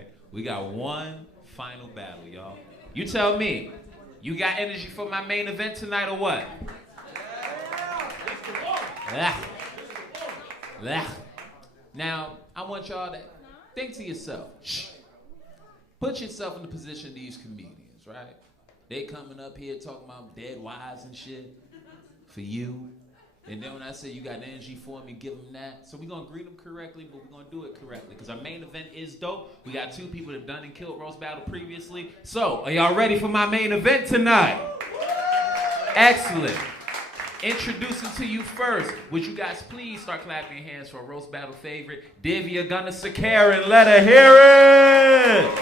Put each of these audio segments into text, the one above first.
right? We got one final battle, y'all. You tell me, you got energy for my main event tonight or what? Now, I want y'all to think to yourself. Put yourself in the position of these comedians, right? They coming up here talking about dead wives and shit for you. And then when I say you got energy for me, give them that. So we're going to greet them correctly, but we're going to do it correctly. Because our main event is dope. We got two people that have done and killed roast battle previously. So, are y'all ready for my main event tonight? Excellent. Introducing to you first, would you guys please start clapping your hands for a roast battle favorite, Divya Gunaskaran. Let her hear it!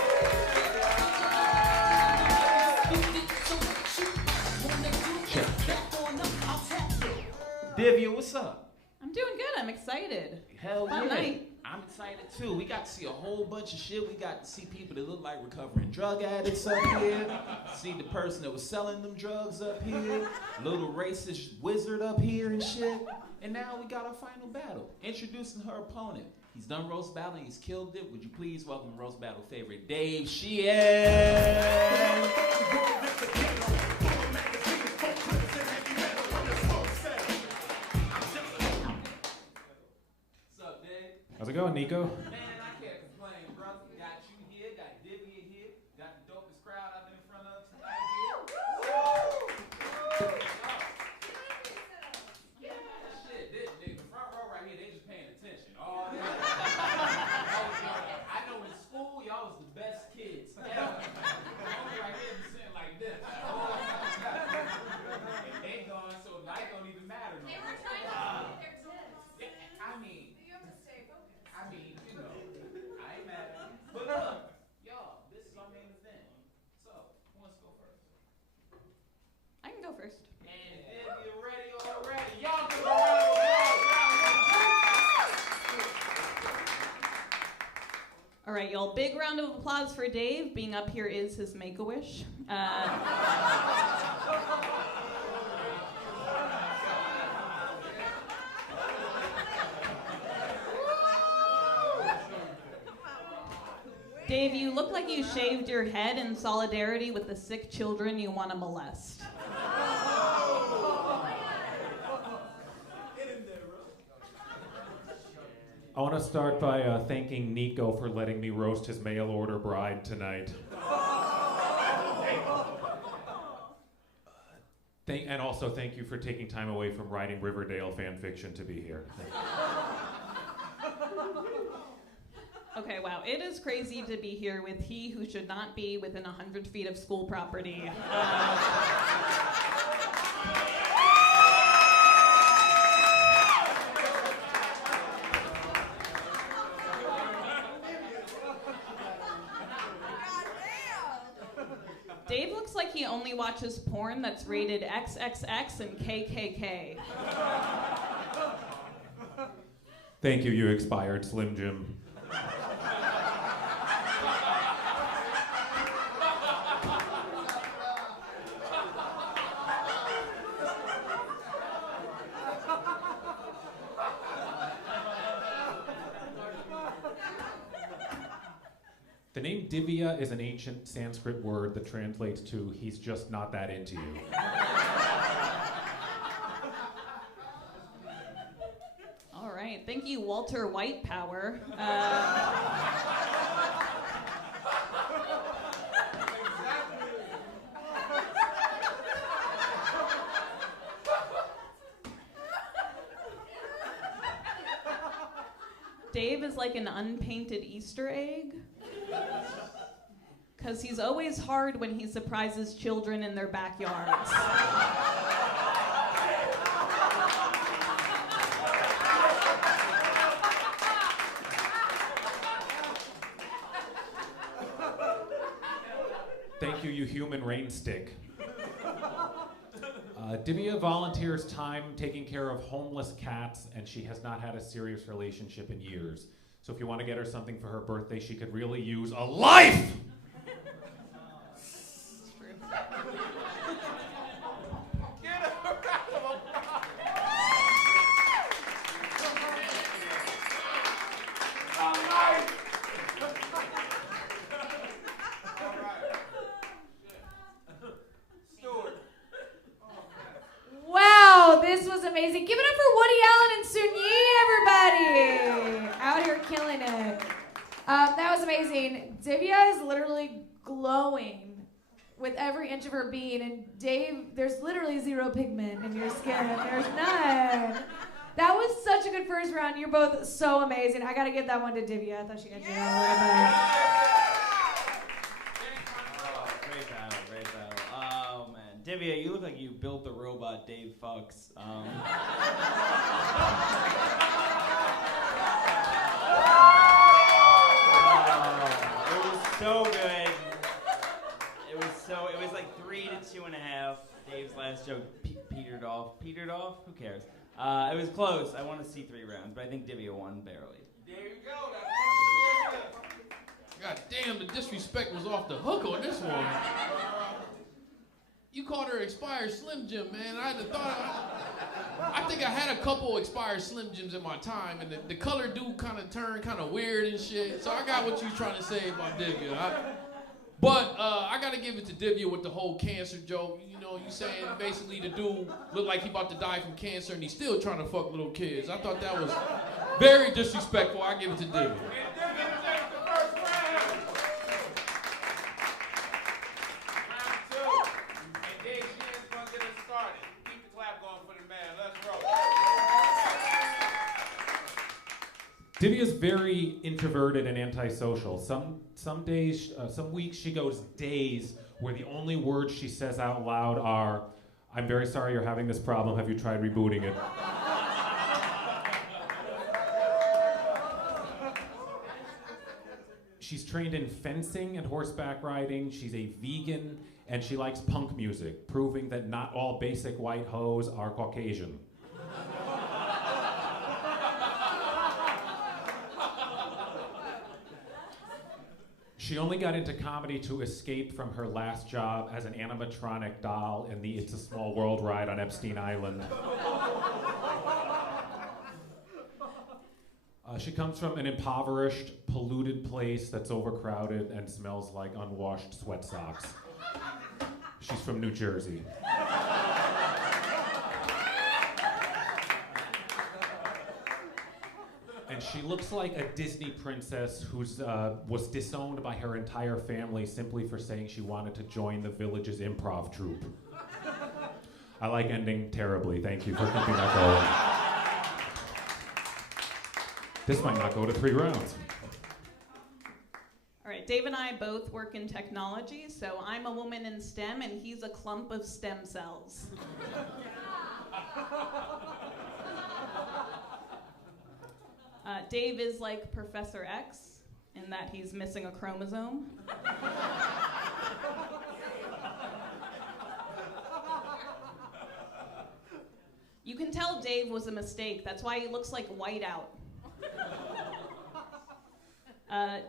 Divya, what's up? I'm doing good. I'm excited. Hell yeah. Night. I'm excited too. We got to see a whole bunch of shit. We got to see people that look like recovering drug addicts up here. See the person that was selling them drugs up here. Little racist wizard up here and shit. And now we got our final battle. Introducing her opponent. He's done roast battle. He's killed it. Would you please welcome roast battle favorite Dave Sheehan? How's it going, Nico? Man, I can't complain, brother. Got you here, got Divya here, got the dopest crowd I've been in front of tonight here. Shit, the front row right here, they just paying attention all day. I know in school, y'all was the best kids ever. Only right here be sitting like this. And they gone, so life don't even matter no more. They were trying to their test. I mean, you know, I ain't mad at you. But look, y'all, this is our main event. So, who wants to go first? I can go first. And if you're ready already, y'all can go right. All right, y'all. Big round of applause for Dave. Being up here is his Make-A-Wish. Dave, you look like you shaved your head in solidarity with the sick children you want to molest. I want to start by thanking Nico for letting me roast his mail order bride tonight. And also thank you for taking time away from writing Riverdale fan fiction to be here. Okay, wow. It is crazy to be here with he who should not be within 100 feet of school property. Dave looks like he only watches porn that's rated XXX and KKK. Thank you, you expired Slim Jim. The name Divya is an ancient Sanskrit word that translates to "he's just not that into you." All right, thank you, Walter White Power. Dave is like an unpainted Easter egg. Because he's always hard when he surprises children in their backyards. Thank you, you human rain stick. Divya volunteers time taking care of homeless cats, and she has not had a serious relationship in years. So if you want to get her something for her birthday, she could really use a life! amazing. Give it up for Woody Allen and Sun Yi, everybody. Out here killing it. That was amazing. Divya is literally glowing with every inch of her being. And Dave, there's literally zero pigment in your skin. There's none. That was such a good first round. You're both so amazing. I got to give that one to Divya. I thought she got you out a little bit. Great battle, great battle. Oh, man. Divya, you look like you built the robot Dave fucks. It was so good. It was like 3 to 2.5. Dave's last joke petered off. Petered off? Who cares? It was close. I want to see 3 rounds, but I think Divya won barely. There you go. God damn, the disrespect was off the hook on this one. You called her expired Slim Jim, man. I think I had a couple expired Slim Jims in my time, and the color do kind of turn kind of weird and shit. So I got what you trying to say about Divya. But I gotta give it to Divya with the whole cancer joke. You know, you saying basically the dude looked like he about to die from cancer and he's still trying to fuck little kids. I thought that was very disrespectful. I give it to Divya. Divya's very introverted and antisocial. Some days, some weeks she goes days where the only words she says out loud are, "I'm very sorry you're having this problem. Have you tried rebooting it?" She's trained in fencing and horseback riding. She's a vegan, and she likes punk music, proving that not all basic white hoes are Caucasian. She only got into comedy to escape from her last job as an animatronic doll in the It's a Small World ride on Epstein Island. She comes from an impoverished, polluted place that's overcrowded and smells like unwashed sweat socks. She's from New Jersey. And she looks like a Disney princess who was disowned by her entire family simply for saying she wanted to join the village's improv troupe. I like ending terribly. Thank you for keeping that going. This might not go to 3 rounds. All right, Dave and I both work in technology, so I'm a woman in STEM and he's a clump of stem cells. Dave is like Professor X in that he's missing a chromosome. You can tell Dave was a mistake. That's why he looks like Whiteout.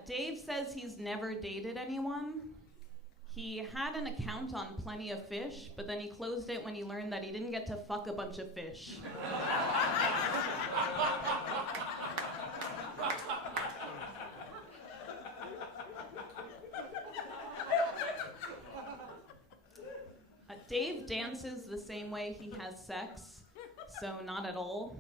Dave says he's never dated anyone. He had an account on Plenty of Fish, but then he closed it when he learned that he didn't get to fuck a bunch of fish. Dave dances the same way he has sex, so not at all.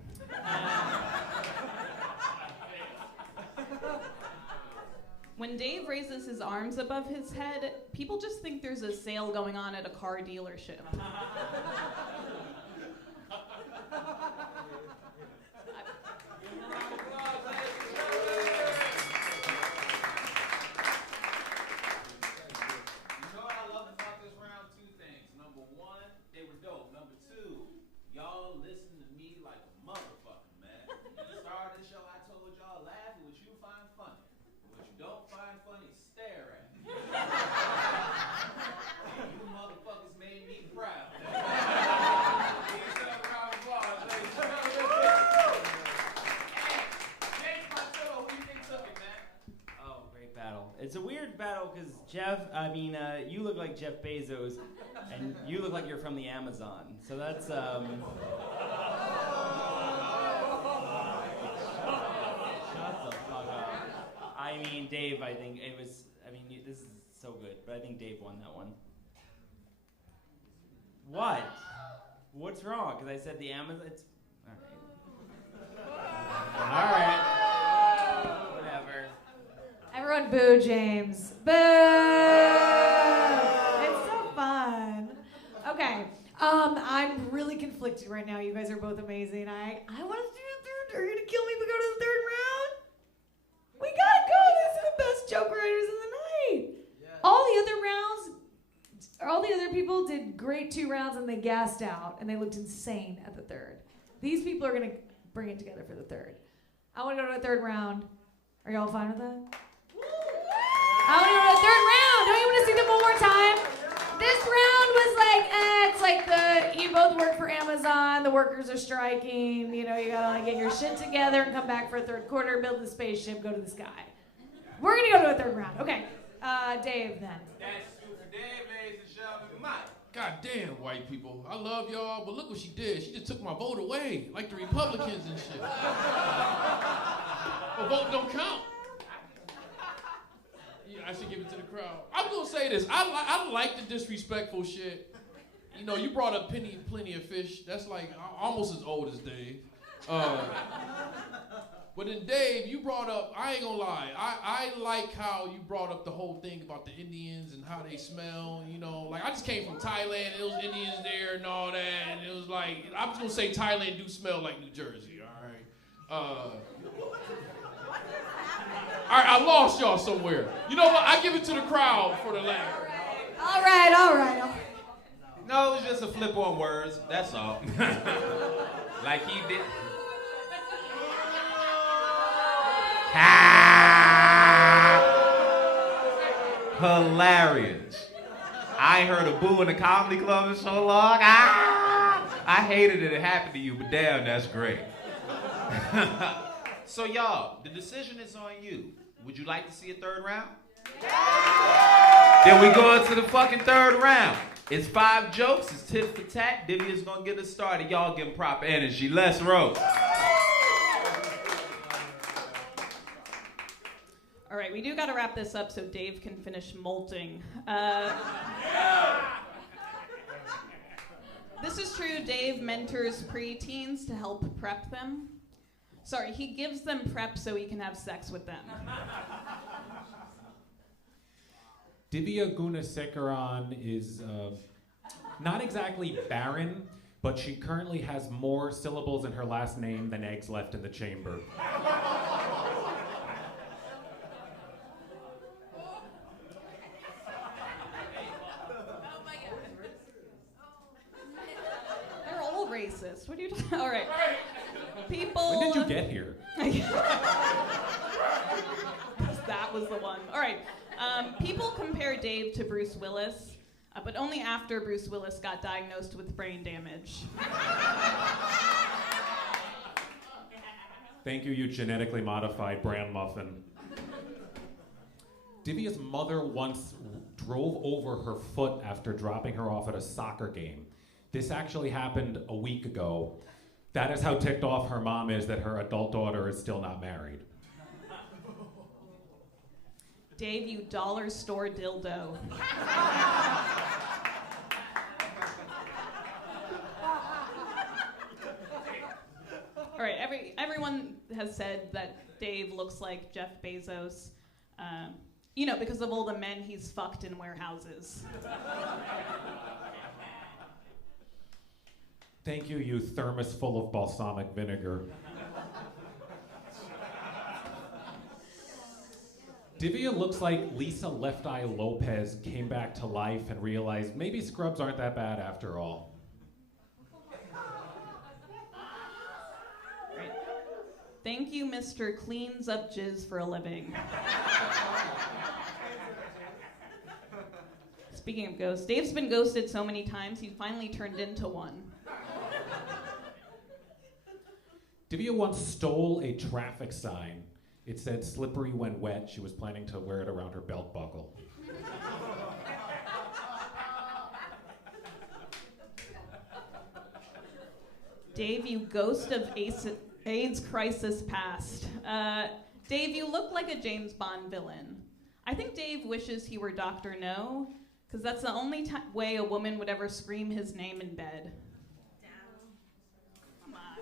When Dave raises his arms above his head, people just think there's a sale going on at a car dealership. It's a weird battle because you look like Jeff Bezos, and you look like you're from the Amazon. So that's Shut the fuck up. I mean, Dave, I think it was. I mean, this is so good, but I think Dave won that one. What? What's wrong? Because I said the Amazon. All right. Whatever. Everyone boo James. Boo! It's so fun. Okay. I'm really conflicted right now. You guys are both amazing. I want to do the third. Are you gonna kill me if we go to the third round? We gotta go. These are the best joke writers of the night. Yes. All the other people did great 2 rounds and they gassed out and they looked insane at the third. These people are gonna bring it together for the third. I want to go to the third round. Are y'all fine with that? I want to go to the third round. Don't you want to see them one more time? This round was like, it's like you both work for Amazon, the workers are striking, you gotta like get your shit together and come back for a third quarter, build the spaceship, go to the sky. We're gonna go to a third round. Okay, Dave then. That's Super Dave, ladies and gentlemen. My goddamn white people. I love y'all, but look what she did. She just took my vote away, like the Republicans and shit. My vote don't count. Yeah, I should give it to the crowd. I'm gonna say this. I like the disrespectful shit. You brought up plenty of fish. That's like almost as old as Dave. But then Dave, you brought up, I ain't gonna lie, I like how you brought up the whole thing about the Indians and how they smell, like I just came from Thailand and there was Indians there and all that, and it was like, I'm just gonna say Thailand do smell like New Jersey, all right, I lost y'all somewhere. You know what, I give it to the crowd for the laugh. All right. No, it was just a flip on words, that's all. Like he did. Hilarious. I ain't heard a boo in the comedy club in so long. I hated it happened to you, but damn, that's great. So y'all, the decision is on you. Would you like to see a third round? Yeah. Then we go into the fucking third round. It's 5 jokes, it's tit for tat. Divya's gonna get us started. Y'all give them proper energy. Let's roll. All right, we do got to wrap this up so Dave can finish molting. This is true. Dave mentors preteens to help prep them. Sorry, he gives them prep so he can have sex with them. Divya Gunaskaran is not exactly barren, but she currently has more syllables in her last name than eggs left in the chamber. Racist. What are you talking? All right. People. When did you get here? That was the one. All right. People compare Dave to Bruce Willis, but only after Bruce Willis got diagnosed with brain damage. Thank you, you genetically modified bran muffin. Divya's mother once drove over her foot after dropping her off at a soccer game. This actually happened a week ago. That is how ticked off her mom is that her adult daughter is still not married. Dave, you dollar store dildo. All right, everyone has said that Dave looks like Jeff Bezos, because of all the men he's fucked in warehouses. Thank you, you thermos full of balsamic vinegar. Divya looks like Lisa Left Eye Lopez came back to life and realized maybe scrubs aren't that bad after all. Right. Thank you, Mr. Cleans Up Jizz for a living. Speaking of ghosts, Dave's been ghosted so many times he finally turned into one. Divya once stole a traffic sign. It said slippery when wet. She was planning to wear it around her belt buckle. Dave, you ghost of AIDS crisis past. Dave, you look like a James Bond villain. I think Dave wishes he were Dr. No, because that's the only way a woman would ever scream his name in bed. Come on.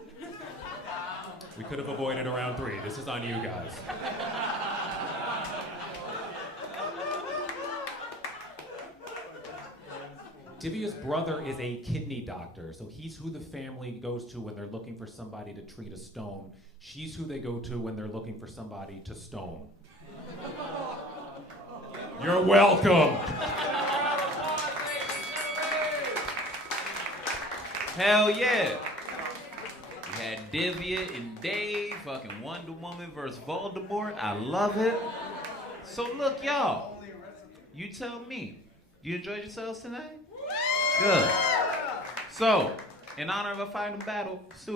We could have avoided a round 3. This is on you guys. Divya's brother is a kidney doctor, so he's who the family goes to when they're looking for somebody to treat a stone. She's who they go to when they're looking for somebody to stone. You're welcome. Hell yeah. We had Divya and Dave, fucking Wonder Woman versus Voldemort. I love it. So look, y'all. You tell me. You enjoyed yourselves tonight? Good. So, in honor of a final battle, Stuart